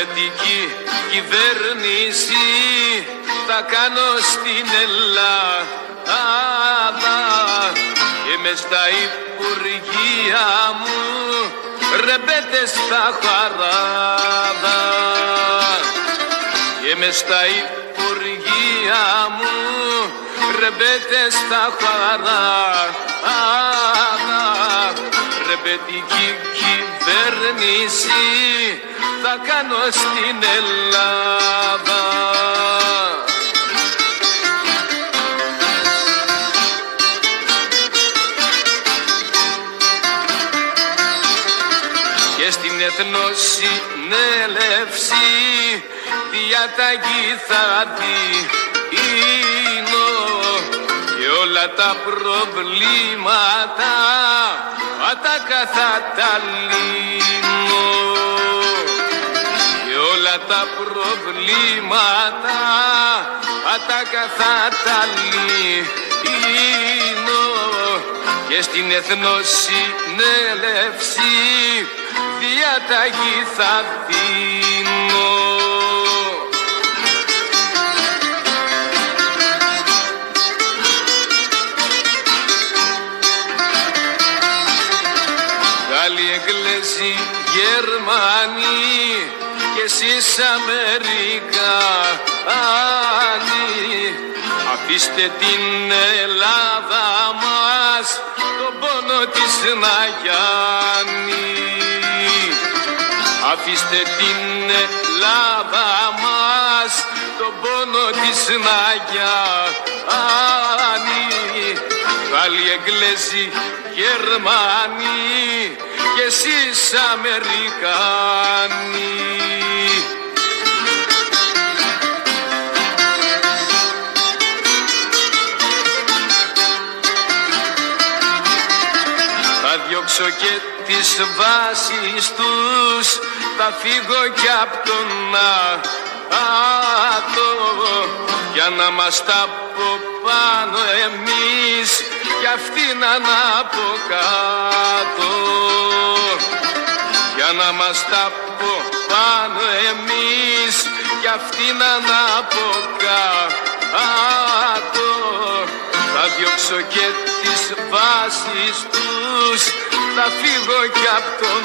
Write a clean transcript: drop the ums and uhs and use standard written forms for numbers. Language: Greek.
ρεμπετική κυβέρνηση θα κάνω στην Ελλάδα και μες στα υπουργεία μου ρεμπέτες θα χαράδα και μες στα υπουργεία μου ρεμπέτες θα χαράδα. Ρεμπετική κυβέρνηση θα κάνω στην Ελλάδα. Και στην Εθνοσυνέλευση διαταγή θα δίνω και όλα τα προβλήματα ατάκα θα τα λύνω και όλα τα προβλήματα ατάκα θα τα λύνω και στην Εθνοσυνέλευση διαταγή θα δίνω. Γάλλοι, Εγγλέζοι, Γερμανοί και εσείς Αμερικάνοι, αφήστε την Ελλάδα μας τον πόνο της να γιάνει. Αφήστε την Ελλάδα μας τον πόνο της να γιάνει. Γάλλοι, Εγγλέζοι, Γερμανοί και εσείς Αμερικάνοι. Θα διώξω και τις βάσεις τους, θα φύγω κι απ' τον ΝΑΤΟ για να μας τα από πάνω εμείς κι αυτοί να από κάτω, για να μας τα από πάνω εμείς κι αυτοί να από κάτω. Θα διώξω και τις βάσεις τους, θα φύγω κι απ' τον